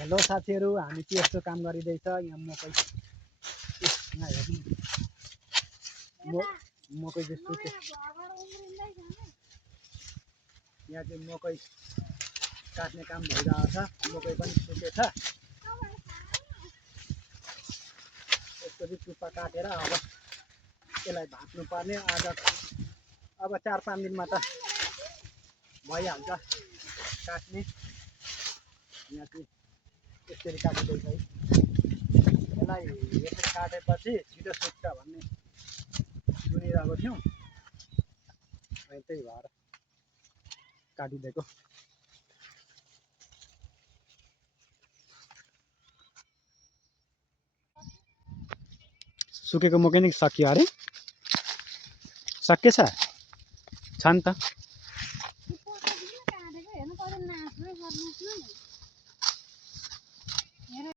Hello साथीहरू, हामी चाहिँ यस्तो काम गरिँदैछ। यहाँ मकै यहाँ हेर्नु, मकै चाहिँ सुके, यहाँ चाहिँ मकै काट्ने काम भइरहेको छ। मकै पनि सुकेछ। यसको चाहिँ चुप्पा काटेर अब यसलाई भाँच्नु पर्ने। अब 4-5 दिनमा त भइहाल्छ काट्ने। यहाँ चाहिँ यसरी काटिँदैछ है। यसलाई यसरी काटेपछि छिटो सुक्छ भन्ने सुनिरहेको थियौँ, त्यही भएर काटिदिएको। सुकेको मकै नै सकियो अरे, सकिएछ छ नि त।